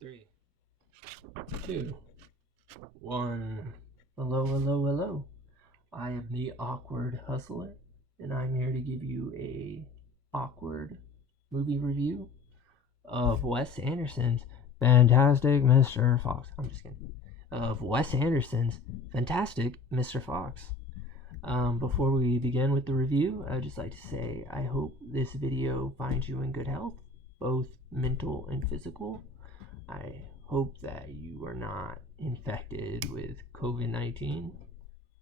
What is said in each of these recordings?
Three, two, one. Hello, hello, hello. I am the awkward hustler, and I'm here to give you a awkward movie review of Wes Anderson's Fantastic Mr. Fox. I'm just kidding. Of Wes Anderson's Fantastic Mr. Fox. Before we begin with the review, I'd just like to say I hope this video finds you in good health, both mental and physical. I hope that you are not infected with COVID-19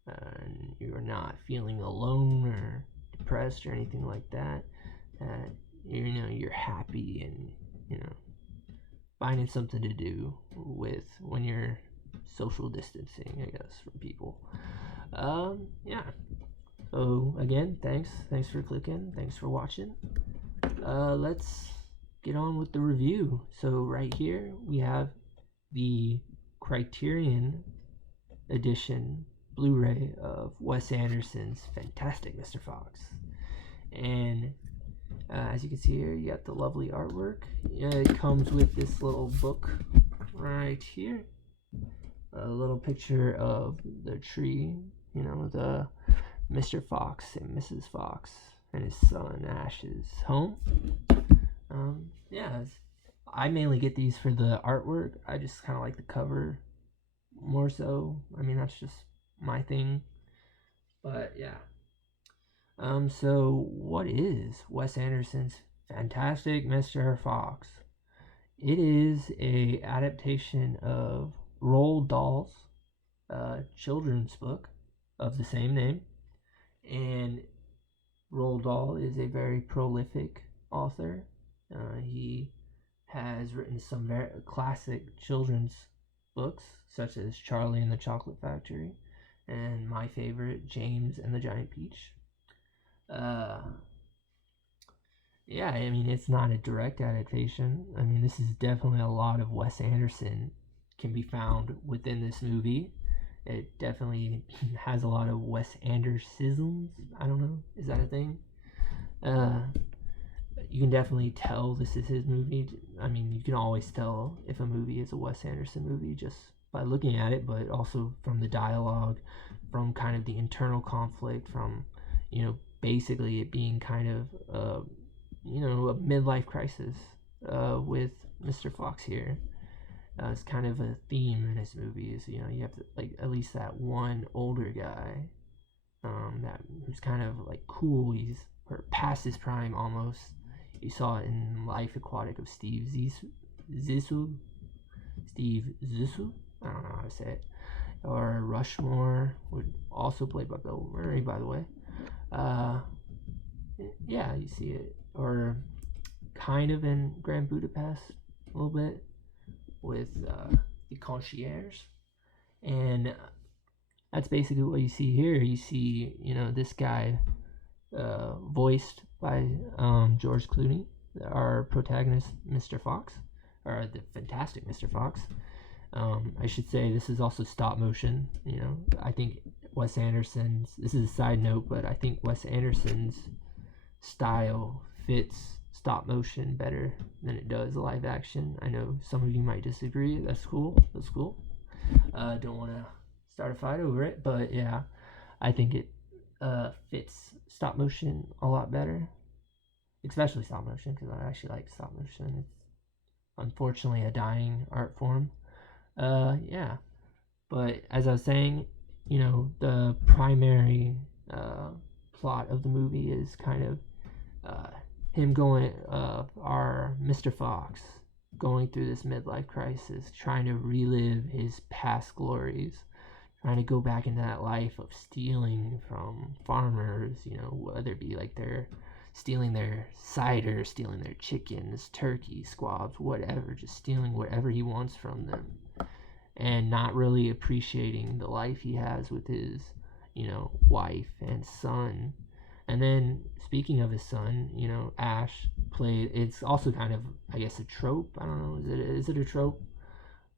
and you are not feeling alone or depressed or anything like that. You're happy and finding something to do with when you're social distancing, I guess, from people. Yeah. So again, thanks for clicking, thanks for watching. Let's get on with the review. So right here we have the Criterion edition Blu-ray of Wes Anderson's Fantastic Mr. Fox. And as you can see here, you got the lovely artwork. It comes with this little book right here. A little picture of the tree, the Mr. Fox and Mrs. Fox and his son Ash's home. Yeah, I mainly get these for the artwork. I just kind of like the cover more so. I mean, that's just my thing. But yeah. So what is Wes Anderson's Fantastic Mr. Fox? It is a adaptation of Roald Dahl's children's book of the same name, and Roald Dahl is a very prolific author. He has written some very classic children's books, such as Charlie and the Chocolate Factory, and my favorite, James and the Giant Peach. Yeah, I mean, it's not a direct adaptation. I mean, this is definitely a lot of Wes Anderson can be found within this movie. It definitely has a lot of Wes Andersisms. I don't know, is that a thing? You can definitely tell this is his movie. I mean, you can always tell if a movie is a Wes Anderson movie just by looking at it, but also from the dialogue, from kind of the internal conflict, from basically it being kind of a midlife crisis with Mr. Fox here. It's kind of a theme in his movies. You have to, like, at least that one older guy that who's kind of like cool. He's past his prime almost. You saw it in Life Aquatic of Steve Zissou. I don't know how to say it. Or Rushmore, would also played by Bill Murray, by the way. Yeah, you see it. Or kind of in Grand Budapest a little bit with the concierge. And that's basically what you see here. You see, this guy voiced by George Clooney, our protagonist, Mr. Fox, or the Fantastic Mr. Fox. I should say this is also stop motion. I think Wes Anderson's, this is a side note, but I think Wes Anderson's style fits stop motion better than it does live action. I know some of you might disagree. That's cool. Don't want to start a fight over it, but yeah, I think it fits stop motion a lot better, especially stop motion, because I actually like stop motion. It's unfortunately a dying art form. Yeah, but as I was saying, the primary plot of the movie is kind of him going, our Mr. Fox going through this midlife crisis, trying to relive his past glories, trying to go back into that life of stealing from farmers, whether it be like they're stealing their cider, stealing their chickens, turkeys, squabs, whatever, just stealing whatever he wants from them, and not really appreciating the life he has with his, wife and son. And then, speaking of his son, Ash played. It's also kind of, I guess, a trope. I don't know. Is it a trope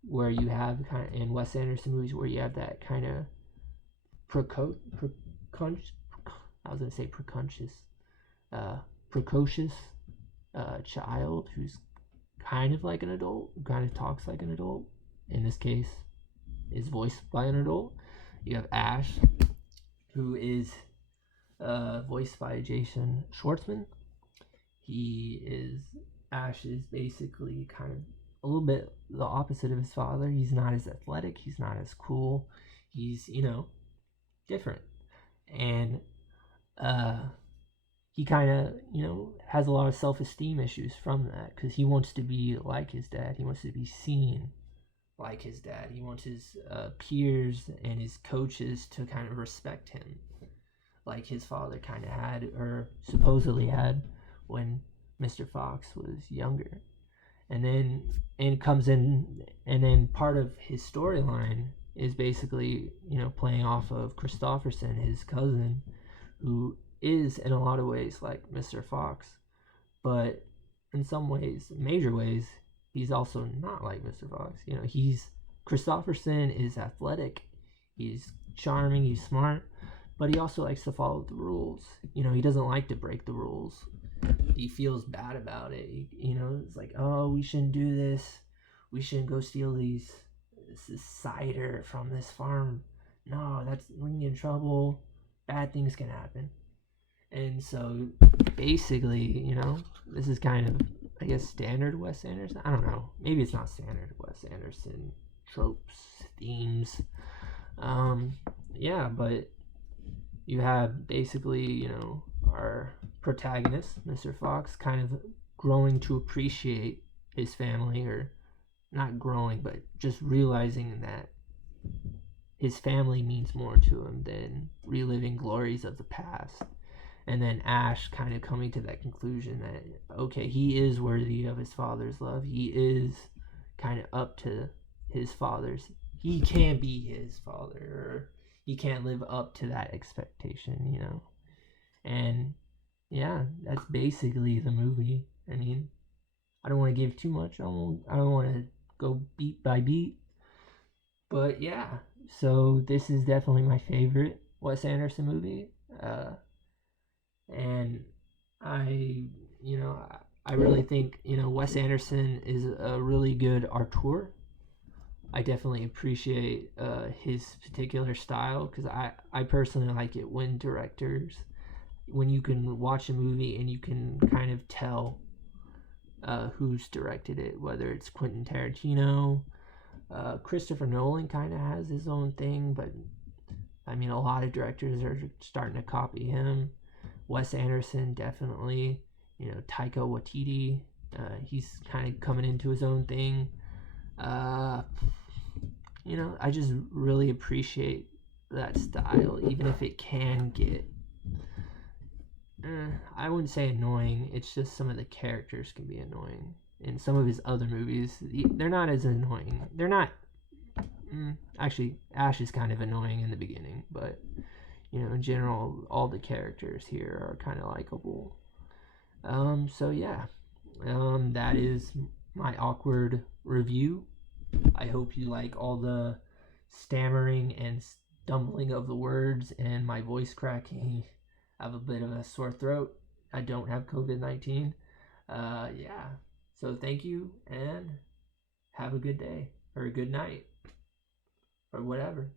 where you have kind of in Wes Anderson movies where you have that kind of precocious child who's kind of like an adult, who kind of talks like an adult. In this case, is voiced by an adult. You have Ash, who is voiced by Jason Schwartzman. Ash is basically kind of a little bit the opposite of his father. He's not as athletic. He's not as cool. He's, different. And he kind of, has a lot of self-esteem issues from that because he wants to be like his dad. He wants to be seen like his dad. He wants his peers and his coaches to kind of respect him like his father kind of had, or supposedly had, when Mr. Fox was younger. And then it comes in, and then part of his storyline is basically, playing off of Christopherson, his cousin, who is in a lot of ways like Mr. Fox, but in some ways, major ways, he's also not like Mr. Fox. Christopherson is athletic, he's charming, he's smart, but he also likes to follow the rules. He doesn't like to break the rules. He feels bad about it. It's like, oh, we shouldn't do this. We shouldn't go steal this cider from this farm. No, we're gonna get in trouble. Bad things can happen. And so, basically, this is kind of, I guess, standard Wes Anderson. I don't know. Maybe it's not standard Wes Anderson tropes, themes. Yeah, but you have basically, our protagonist, Mr. Fox, kind of growing to appreciate his family, or not growing, but just realizing that his family means more to him than reliving glories of the past. And then Ash kind of coming to that conclusion that, okay, he is worthy of his father's love. He is kind of up to his father's. He can be his father, or he can't live up to that expectation, And yeah, that's basically the movie. I mean, I don't want to give too much. I don't want to go beat by beat. But yeah, so this is definitely my favorite Wes Anderson movie. And I really think, Wes Anderson is a really good auteur. I definitely appreciate his particular style, because I personally like it when you can watch a movie and you can kind of tell who's directed it, whether it's Quentin Tarantino. Christopher Nolan kind of has his own thing, but I mean, a lot of directors are starting to copy him. Wes Anderson, definitely. Taika Waititi, he's kind of coming into his own thing. I just really appreciate that style, even if it can get, I wouldn't say annoying. It's just some of the characters can be annoying. In some of his other movies, they're not as annoying. They're not. Actually, Ash is kind of annoying in the beginning, but in general, all the characters here are kind of likable. So yeah, that is my awkward review. I hope you like all the stammering and stumbling of the words and my voice cracking. I have a bit of a sore throat. I don't have COVID-19. Yeah. So thank you, and have a good day, or a good night, or whatever.